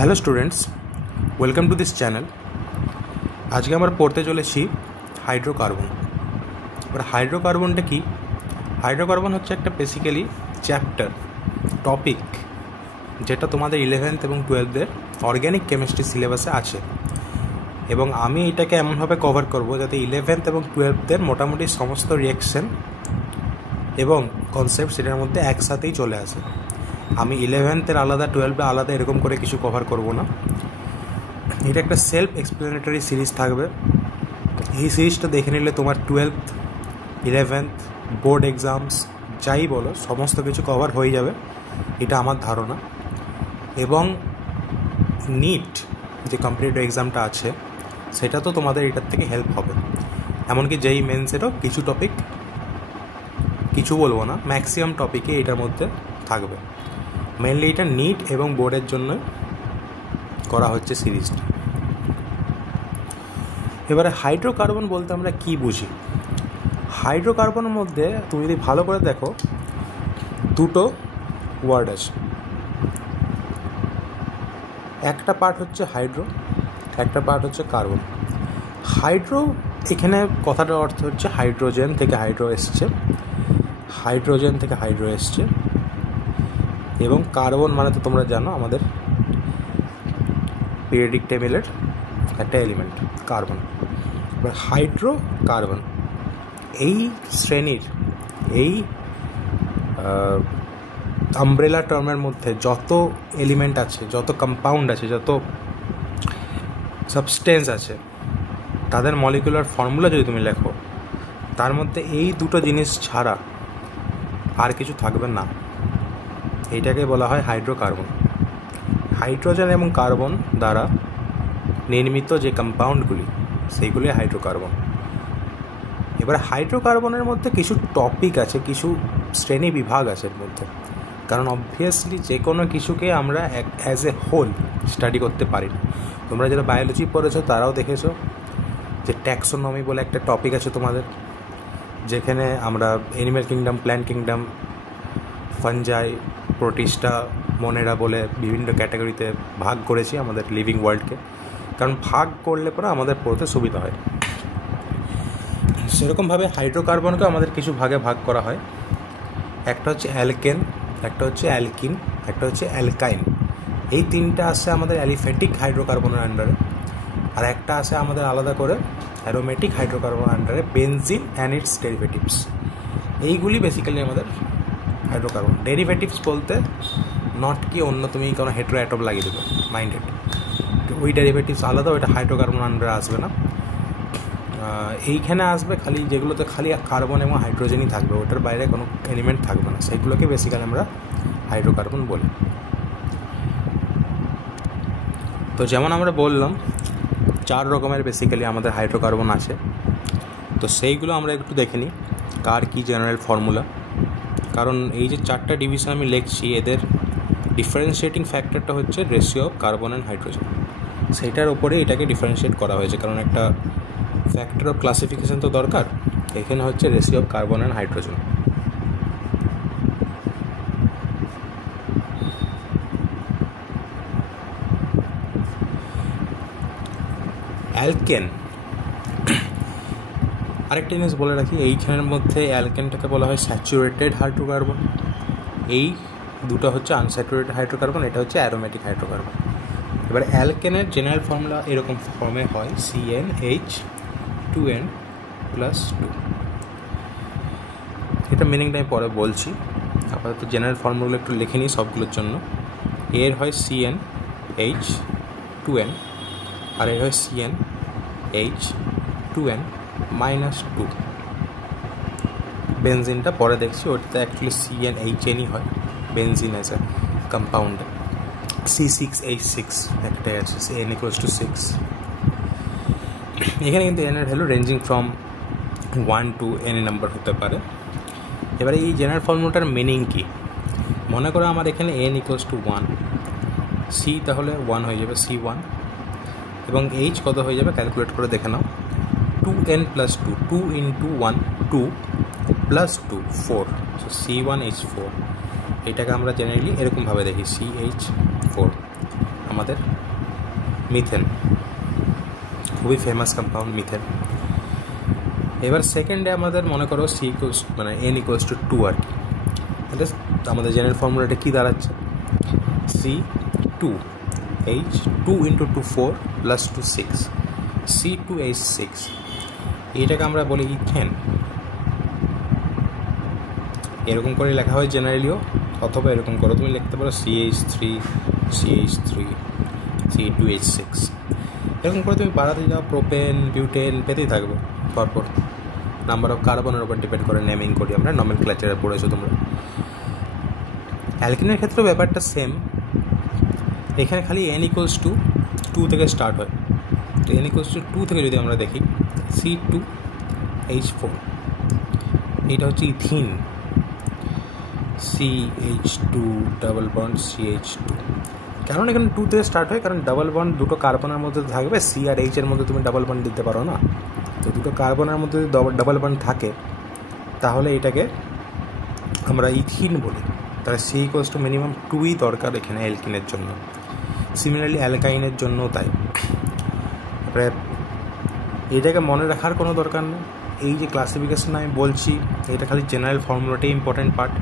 Hello students, welcome to this channel. আজকে আমরা পড়তে চলেছি হাইড্রোকার্বন। এবার হাইড্রোকার্বনটা কি? হাইড্রোকার্বন হচ্ছে একটা বেসিক্যালি চ্যাপ্টার টপিক যেটা তোমাদের 11th এবং 12th-এর অর্গ্যানিক কেমিস্ট্রি সিলেবাসে আছে, এবং আমি এটাকে এমনভাবে কভার করব যাতে 11th এবং 12th-এর মোটামুটি সমস্ত রিয়াকশন এবং কনসেপ্ট সেটার মধ্যে একসাথেই চলে আসে। আমি 11th-এর আলাদা 12th-এর আলাদা এরকম করে কিছু কভার করব না। এটা একটা সেলফ এক্সপ্লেনেটরি সিরিজ থাকবে। এই সিরিজটা দেখে নিলে তোমার 12th 11th বোর্ড এক্সামস যাই বলো সমস্ত কিছু কভার হয়ে যাবে, এটা আমার ধারণা। এবং নিট যে কম্পিটিটিভ এক্সামটা আছে সেটা তো তোমাদের এটার থেকে হেল্প হবে। এমনকি যেই মেন্সেরও কিছু টপিক, কিছু বলবো না, ম্যাক্সিমাম টপিকে এটার মধ্যে থাকবে। মেনলি এটা নিট এবং বোর্ডের জন্য করা হচ্ছে সিরিজটা। এবারে হাইড্রোকার্বন বলতে আমরা কি বুঝি? হাইড্রোকার্বনের মধ্যে তুমি যদি ভালো করে দেখো দুটো ওয়ার্ড আছে, একটা পার্ট হচ্ছে হাইড্রো, একটা পার্ট হচ্ছে কার্বন। হাইড্রো এখানে কথাটার অর্থ হচ্ছে হাইড্রোজেন থেকে হাইড্রো এসছে, হাইড্রোজেন থেকে হাইড্রো এসছে। এবং কার্বন মানে তো তোমরা জানো আমাদের পিরিয়ডিক টেবিলের একটা এলিমেন্ট কার্বন। এবার হাইড্রো কার্বন এই শ্রেণীর, এই আমব্রেলা টার্মের মধ্যে যত এলিমেন্ট আছে, যত কম্পাউন্ড আছে, যত সাবস্টেন্স আছে, তাদের মলিকুলার ফর্মুলা যদি তুমি লেখো, তার মধ্যে এই দুটো জিনিস ছাড়া আর কিছু থাকবে না। এইটাকে বলা হয় হাইড্রোকার্বন। হাইড্রোজেন এবং কার্বন দ্বারা নির্মিত যে কম্পাউন্ডগুলি সেইগুলি হাইড্রোকার্বন। এবার হাইড্রোকার্বনের মধ্যে কিছু টপিক আছে, কিছু শ্রেণী বিভাগ আছে এর মধ্যে, কারণ অবভিয়াসলি যে কোনো কিছুকে আমরা অ্যাজ এ হোল স্টাডি করতে পারি না। তোমরা যারা বায়োলজি পড়েছো তারাও দেখেছো যে ট্যাক্সোনমি বলে একটা টপিক আছে তোমাদের, যেখানে আমরা animal kingdom, plant kingdom, fungi, Protista, মোনেরা বলে বিভিন্ন ক্যাটাগরিতে ভাগ করেছি আমাদের লিভিং ওয়ার্ল্ডকে, কারণ ভাগ করলে পরে আমাদের পড়তে সুবিধা হয়। সেরকমভাবে হাইড্রোকার্বনকে আমাদের কিছু ভাগে ভাগ করা হয়। একটা হচ্ছে অ্যালকেন, একটা হচ্ছে অ্যালকিন, একটা হচ্ছে অ্যালকাইন। এই তিনটা আসে আমাদের অ্যালিফ্যাটিক হাইড্রোকার্বনের আন্ডারে, আর একটা আসে আমাদের আলাদা করে অ্যারোমেটিক হাইড্রোকার্বনের আন্ডারে, বেনজিন অ্যান্ড ইটস ডেরিভেটিভস। এইগুলি বেসিক্যালি আমাদের হাইড্রোকার্বন। ডেরিভেটিভস বলতে নট কি অন্য তুমি কোনো হেটেরো অ্যাটম লাগিয়ে দেবে, মাইন্ডেড, ওই ডেরিভেটিভস আলাদা, ওইটা হাইড্রোকার্বন আন্ডারে আসবে না। এইখানে আসবে খালি যেগুলোতে খালি কার্বন এবং হাইড্রোজেনই থাকবে, ওটার বাইরে কোনো এলিমেন্ট থাকবে না, সেইগুলোকে বেসিক্যালি আমরা হাইড্রোকার্বন বলি। তো যেমন আমরা বললাম 4 রকমের বেসিক্যালি আমাদের হাইড্রোকার্বন আছে। তো সেইগুলো আমরা একটু দেখে নিই কার কী জেনারেল ফর্মুলা। কারণ এই যে 4টা ডিভিশন আমি লিখছি, এদের ডিফারেন্সিয়েটিং ফ্যাক্টরটা হচ্ছে ratio of carbon and hydrogen. সেইটার ওপরে এটাকে ডিফারেন্সিয়েট করা হয়েছে, কারণ একটা ফ্যাক্টর অফ ক্লাসিফিকেশন তো দরকার। এখানে হচ্ছে ratio of carbon and hydrogen. Alkane, আরেকটা জিনিস বলে রাখি, এইখানের মধ্যে অ্যালকেনটাকে বলা হয় স্যাচুরেটেড হাইড্রোকার্বন, এই দুটো হচ্ছে আনস্যাচুরেটেড হাইড্রোকার্বন, এটা হচ্ছে অ্যারোমেটিক হাইড্রোকার্বন। এবার অ্যালকেনের জেনারেল ফর্মুলা এরকম ফর্মে হয় CnH2n+2। এটা মিনিংটা আমি পরে বলছি, আপাতত জেনারেল ফর্মুলাগুলো একটু লিখে নিই সবগুলোর জন্য। এর হয় CnH2n, আর এর হয় CnH2n-2। বেনজিনটা পরে দেখছি, ওটাতে অ্যাকচুয়ালি CnHnই হয়, benzene as a compound. C6H6 একটাই আছে, n=6। এখানে কিন্তু n এর value ranging from 1 to n number হতে পারে। এবারে এই জেনারেল ফর্মুলাটার মিনিং কি? মনে করো আমার এখানে n=1, C তাহলে 1 হয়ে যাবে, C1, এবং H কত হয়ে যাবে ক্যালকুলেট করে দেখে নাও, 2n+2, 2 × 1 2 + 2 4, সো C1H4। এটাকে আমরা জেনারেলি এরকমভাবে দেখি CH4। আমাদের মিথেন, খুবই ফেমাস কম্পাউন্ড মিথেন। এবার সেকেন্ডে আমাদের মনে করো মানে n=2 আর কি, তাহলে আমাদের জেনারেল ফর্মুলাটা কী দাঁড়াচ্ছে, C2H2 × 2 4 + 2 6 C2H6, এইটাকে আমরা বলি ইথেন। এরকম করে লেখা হয় জেনারেলিও, অথবা এরকম করো তুমি লিখতে পারো CH3 C2H6, এরকম করে তুমি বাড়াতে যাও, প্রোপেন বিউটেন পেতেই থাকবে পরপর। নাম্বার অফ কার্বনের উপর ডিপেন্ড করে নেমিং করি আমরা, নমেনক্লেচারে পড়েছো তোমরা। অ্যালকিনের ক্ষেত্রেও ব্যাপারটা সেম, এখানে খালি n=2 থেকে স্টার্ট হয়। তো n=2 থেকে যদি আমরা দেখি C2H4, এটা হচ্ছে ethene, CH2 double bond CH2। কারণ এখানে 2 থেকে স্টার্ট হয়, কারণ ডাবল বন্ড দুটো কার্বনের মধ্যে থাকবে, সি আর এইচ এর মধ্যে তুমি ডাবল বন্ড দিতে পারো না। তো দুটো কার্বনের মধ্যে যদি ডাবল বন্ড থাকে তাহলে এটাকে আমরা ইথিন বলি। তাহলে C= মিনিমাম 2ই দরকার এখানে অ্যালকিনের জন্য। সিমিলারলি অ্যালকাইনের জন্যও তাই। তারপরে এটাকে মনে রাখার কোনো দরকার নেই, এই যে ক্লাসিফিকেশন আমি বলছি এটা খালি জেনারেল ফর্মুলাটাই ইম্পর্টেন্ট পার্ট।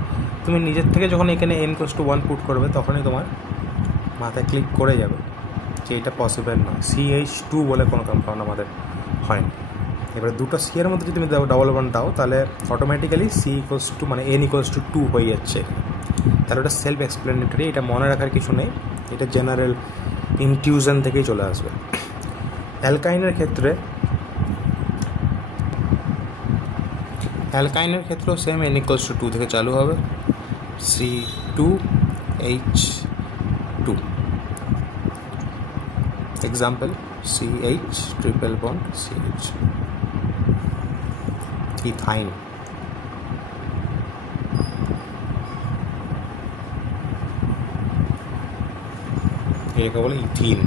তুমি নিজের থেকে যখন এখানে n=1 পুট করবে তখনই তোমার মাথায় ক্লিক করে যাবে যে এটা পসিবল নয়, CH2 বলে কোনো কম্পাউন্ড আমাদের হয় না। এবার দুটো সি এর মধ্যে যদি তুমি ডাবল বন্ড দাও তাহলে অটোমেটিক্যালি মানে n=2 হয়ে যাচ্ছে। তাহলে ওটা সেলফ এক্সপ্লেনেটরি, এটা মনে রাখার কিছু নেই, এটা জেনারেল ইনটিউশন থেকেই চলে আসবে। অ্যালকাইনের ক্ষেত্রেও সেম n=2 থেকে চালু হবে, C2H2, example CH triple bond CH, ethyne. এটাকে বলে ইথিন।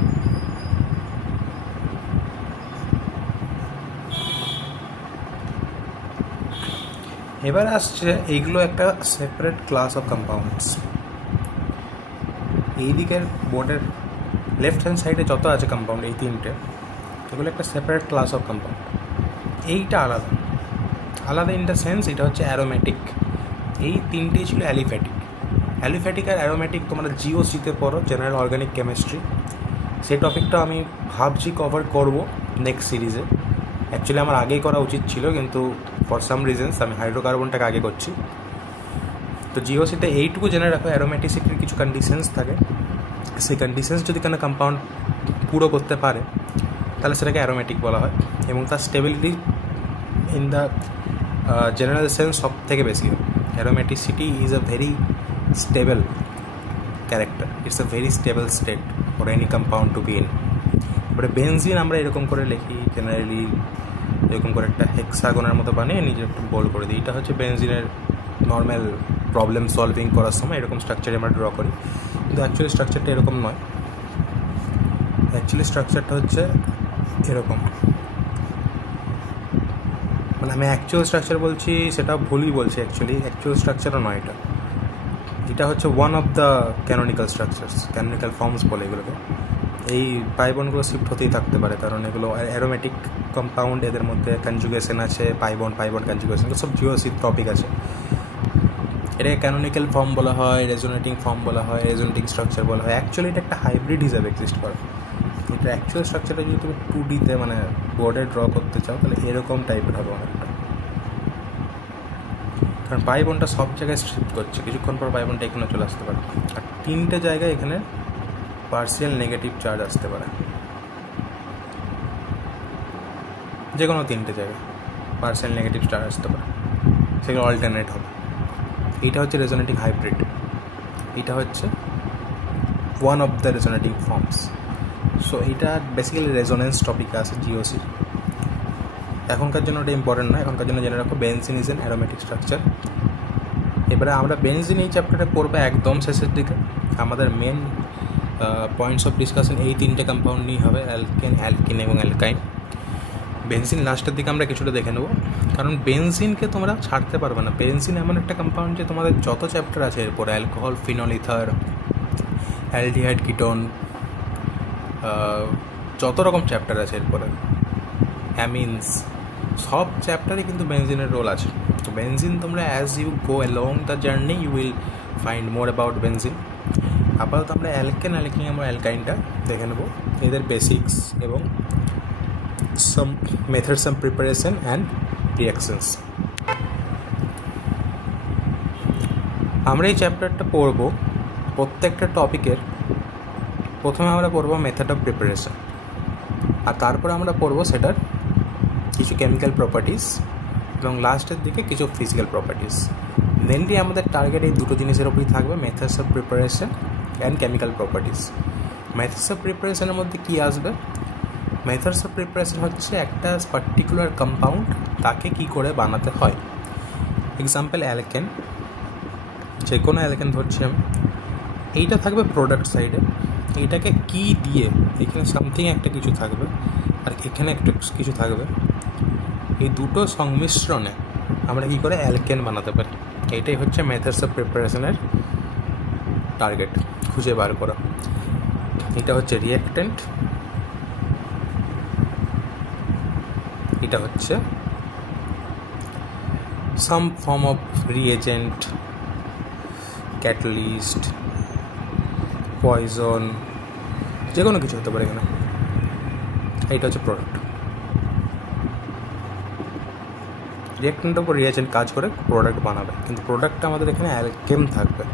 এবার আসছে এইগুলো একটা সেপারেট ক্লাস অফ কম্পাউন্ডস। এই দিকের বোর্ডের লেফট হ্যান্ড সাইডে যত আছে কম্পাউন্ড, এই তিনটে, এগুলো একটা সেপারেট ক্লাস অফ কম্পাউন্ড। এইটা আলাদা ইন দ্য সেন্স এটা হচ্ছে অ্যারোমেটিক। এই তিনটেই ছিল অ্যালিফ্যাটিক আর অ্যারোমেটিক তোমরা জিওসিতে পড়ো, জেনারেল অর্গানিক কেমিস্ট্রি। সেই টপিকটা আমি ভাবছি কভার করব নেক্সট সিরিজে। অ্যাকচুয়ালি আমার আগেই করা উচিত ছিল, কিন্তু ফর সাম রিজনস আমি হাইড্রোকার্বনটাকে আগে করছি। তো জিওসিতে এইটুকু জেনে রাখো অ্যারোমেটিসিটির কিছু কন্ডিশনস থাকে, সেই কন্ডিশনস যদি কোনো কম্পাউন্ড পুরো করতে পারে তাহলে সেটাকে অ্যারোমেটিক বলা হয়, এবং তার stability in the general sense সব থেকে বেশি হয়। Aromaticity is a very stable character, it's a very stable state for any compound to be in. এবারে বেনজিন আমরা এরকম করে লিখি জেনারেলি, এরকম করে একটা হেক্সাগনের মতো বানিয়ে নিজে একটু বোল্ড করে দিই। এটা হচ্ছে বেনজিনের নর্মাল প্রবলেম সলভিং করার সময় এরকম স্ট্রাকচারে আমরা ড্র করি, কিন্তু অ্যাকচুয়ালি স্ট্রাকচারটা এরকম নয়। অ্যাকচুয়ালি স্ট্রাকচারটা হচ্ছে এরকম, মানে আমি অ্যাকচুয়াল স্ট্রাকচার বলছি সেটা ভুলই বলছি, অ্যাকচুয়াল স্ট্রাকচারও নয় এটা। এটা হচ্ছে one of the canonical structures, canonical forms বলে এগুলোকে। এই পাইবনগুলো শিফট হতেই থাকতে পারে, কারণ এগুলো অ্যারোমেটিক কম্পাউন্ড, এদের মধ্যে কনজুগেশন আছে, পাইবন কনজুগেশন, সব জিওসির টপিক আছে। এটাকে ক্যানোনিক্যাল ফর্ম বলা হয়, রেজোনেটিং ফর্ম বলা হয়, রেজোনেটিং স্ট্রাকচার বলা হয়। অ্যাকচুয়ালি এটা একটা হাইব্রিড হিসাবে এক্সিস্ট করে। এটা অ্যাকচুয়াল স্ট্রাকচারটা যদি তুমি 2Dতে মানে বোর্ডে ড্র করতে চাও তাহলে এরকম টাইপের হবে অনেকটা, কারণ পাইবনটা সব জায়গায় শিফট করছে, কিছুক্ষণ পর পাইবনটা এখানে চলে আসতে পারে। আর তিনটে জায়গায় এখানে পার্সিয়াল নেগেটিভ চার্জ আসতে পারে, যে কোনো তিনটে জায়গায় পার্সিয়াল নেগেটিভ চার্জ আসতে পারে, সেগুলো অল্টারনেট হবে। এইটা হচ্ছে রেজোনেটিং হাইব্রিড, এটা হচ্ছে one of the resonating forms. So এইটা বেসিক্যালি রেজোনেন্স টপিকে আছে জিওসি। এখনকার জন্য ওটা ইম্পর্টেন্ট নয়, এখনকার জন্য জেনে রাখো benzene is an aromatic structure. এবারে আমরা বেনজিন এই চ্যাপ্টারটা পড়বো একদম শেষের দিকে। আমাদের মেন পয়েন্টস অফ ডিসকাশন এই তিনটে কম্পাউন্ড নিয়ে হবে, অ্যালকিন এবং অ্যালকাইন। বেনজিন লাস্টের দিকে আমরা কিছুটা দেখে নেবো, কারণ বেনজিনকে তোমরা ছাড়তে পারবে না। বেনজিন এমন একটা কম্পাউন্ড যে তোমাদের যত চ্যাপ্টার আছে এরপর alcohol, phenol, ether, aldehyde, ketone, যত রকম চ্যাপ্টার আছে এরপরে অ্যামিনস, সব চ্যাপ্টারে কিন্তু বেনজিনের রোল আছে। তো বেনজিন তোমরা as you go along the journey you will find more about benzene. আপাতত আমরা অ্যালকেন আমরা অ্যালকাইনটা দেখে নেব, এদের বেসিক্স এবং some methods of preparation and reactions. আমরা এই চ্যাপ্টারটা পড়ব প্রত্যেকটা টপিকের প্রথমে আমরা পড়ব মেথড অফ প্রিপারেশন, আর তারপর আমরা পড়ব সেটার কিছু কেমিক্যাল প্রপার্টিস এবং লাস্টের দিকে কিছু ফিজিক্যাল প্রপার্টিস। মেনলি আমাদের টার্গেট এই দুটো জিনিসের উপরই থাকবে, methods of preparation and chemical properties. Methods of প্রিপারেশনের মধ্যে কী আসবে? মেথডস অফ প্রিপারেশন হচ্ছে একটা পার্টিকুলার কম্পাউন্ড তাকে কি করে বানাতে হয়। এক্সাম্পল অ্যালকেন, যে কোনো অ্যালকেন ধরছি আমি, এইটা থাকবে প্রোডাক্ট সাইডে, এইটাকে কি দিয়ে, এখানে সামথিং একটা কিছু থাকবে আর এখানে একটা কিছু থাকবে, এই দুটো সংমিশ্রণে আমরা কী করে অ্যালকেন বানাতে পারি। এইটাই হচ্ছে মেথডস অফ প্রিপারেশনের টার্গেট, খুঁজে বার করা। এটা হচ্ছে রিঅ্যাক্টেন্ট, এটা হচ্ছে সাম form of reagent, catalyst, poison, যে কোনো কিছু হতে পারে এখানে। এইটা হচ্ছে প্রোডাক্ট। রিঅ্যাক্টেন্টের উপর রিএজেন্ট কাজ করে প্রোডাক্ট বানাবে, কিন্তু প্রোডাক্টটা আমাদের এখানে অ্যালকেন থাকবে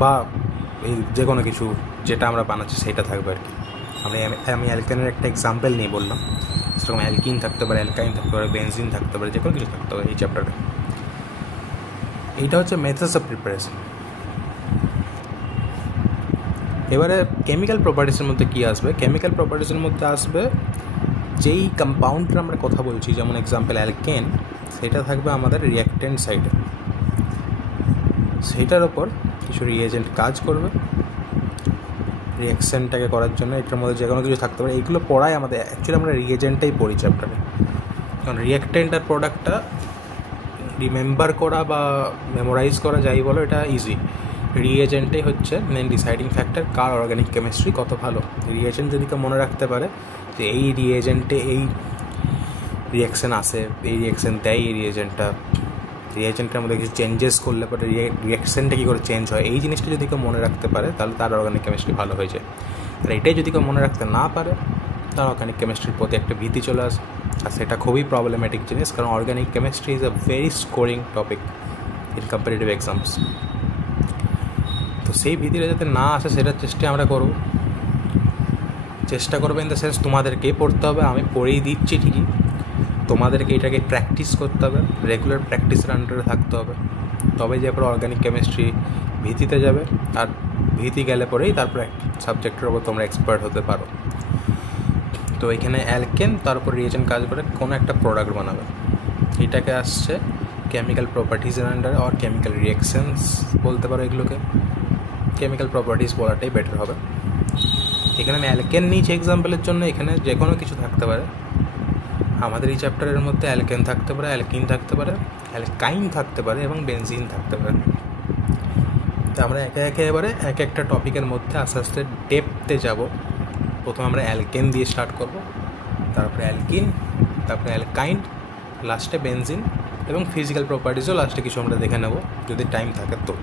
বা এই যে কোনো কিছু যেটা আমরা বানাচ্ছি সেটা থাকবে আর কি। আমি অ্যালকেনের একটা এক্সাম্পল নিয়ে বললাম, সেরকম অ্যালকিন থাকতে পারে, অ্যালকাইন থাকতে পারে, বেনজিন থাকতে পারে, যে কোনো কিছু থাকতে পারে এই চ্যাপ্টারে। এইটা হচ্ছে মেথডস অফ প্রিপারেশন। এবারে কেমিক্যাল প্রপার্টিসের মধ্যে কী আসবে? কেমিক্যাল প্রপার্টিসের মধ্যে আসবে যেই কম্পাউন্ডের আমরা কথা বলছি, যেমন এক্সাম্পল অ্যালকেন, সেটা থাকবে আমাদের রিঅ্যাক্টেন্ট সাইডে, সেইটার ওপর কিছু রিএজেন্ট কাজ করবে রিঅ্যাকশানটাকে করার জন্য। এটার মধ্যে যে কোনো কিছু থাকতে পারে, এইগুলো পড়াই আমাদের অ্যাকচুয়ালি আমরা রিএজেন্টটাই পড়ি চ্যাপ্টারে, কারণ রিঅ্যাক্টেন্ট আর প্রোডাক্টটা রিমেম্বার করা বা মেমোরাইজ করা যাই বলো, এটা ইজি। রিএজেন্টটাই হচ্ছে মেন ডিসাইডিং ফ্যাক্টর কার অর্গানিক কেমিস্ট্রি কত ভালো। রিএজেন্ট যদি কেউ মনে রাখতে পারে যে এই রিএজেন্টে এই রিঅ্যাকশান আসে, এই রিঅ্যাকশান দেয় এই রিএজেন্টের মধ্যে কিছু চেঞ্জেস করলে পরে রিঅ্যাকশানটা কী করে চেঞ্জ হয়, এই জিনিসটা যদি কেউ মনে রাখতে পারে তাহলে তার অর্গানিক কেমিস্ট্রি ভালো হয়ে যায়। আর এটাই যদি কেউ মনে রাখতে না পারে তার অর্গানিক কেমিস্ট্রির প্রতি একটা ভীতি চলে আসে, আর সেটা খুবই প্রবলেম্যাটিক জিনিস, কারণ organic chemistry is a very scoring topic in competitive exams. তো সেই ভীতিটা যাতে না আসে সেটার চেষ্টা আমরা করব। চেষ্টা করবো ইন দ্য সেন্স তোমাদেরকেই পড়তে হবে, আমি পড়েই দিচ্ছি ঠিকই, তোমাদেরকে এটাকে প্র্যাকটিস করতে হবে, রেগুলার প্র্যাকটিসের আন্ডারে থাকতে হবে, তবে যে পরে অর্গানিক কেমিস্ট্রি ভীতিতে যাবে, আর ভীতি গেলে পরেই তারপরে সাবজেক্টের ওপর তোমরা এক্সপার্ট হতে পারো। তো এখানে অ্যালকেন, তারপর রিএজেন্ট কাজ করে কোনো একটা প্রোডাক্ট বানাবে, এটাকে আসছে কেমিক্যাল প্রপার্টিজের আন্ডারে, আর কেমিক্যাল রিঅ্যাকশানস বলতে পারো এগুলোকে। কেমিক্যাল প্রপার্টিস বলাটাই বেটার হবে। এখানে আমি অ্যালকেন নিয়েছি এক্সাম্পলের জন্য, এখানে যে কোনো কিছু থাকতে পারে। আমাদের এই চ্যাপ্টারের মধ্যে অ্যালকেন থাকতে পারে, অ্যালকিন থাকতে পারে, অ্যালকাইন থাকতে পারে এবং বেনজিন থাকতে পারে। তো আমরা একে একে এবারে এক একটা টপিকের মধ্যে আস্তে আস্তে ডেপথে যাব। প্রথমে আমরা অ্যালকেন দিয়ে স্টার্ট করব, তারপরে অ্যালকিন, তারপরে অ্যালকাইন, লাস্টে বেনজিন এবং ফিজিক্যাল প্রপার্টিসও লাস্টে কিছু আমরা দেখে নেব যদি টাইম থাকে তো।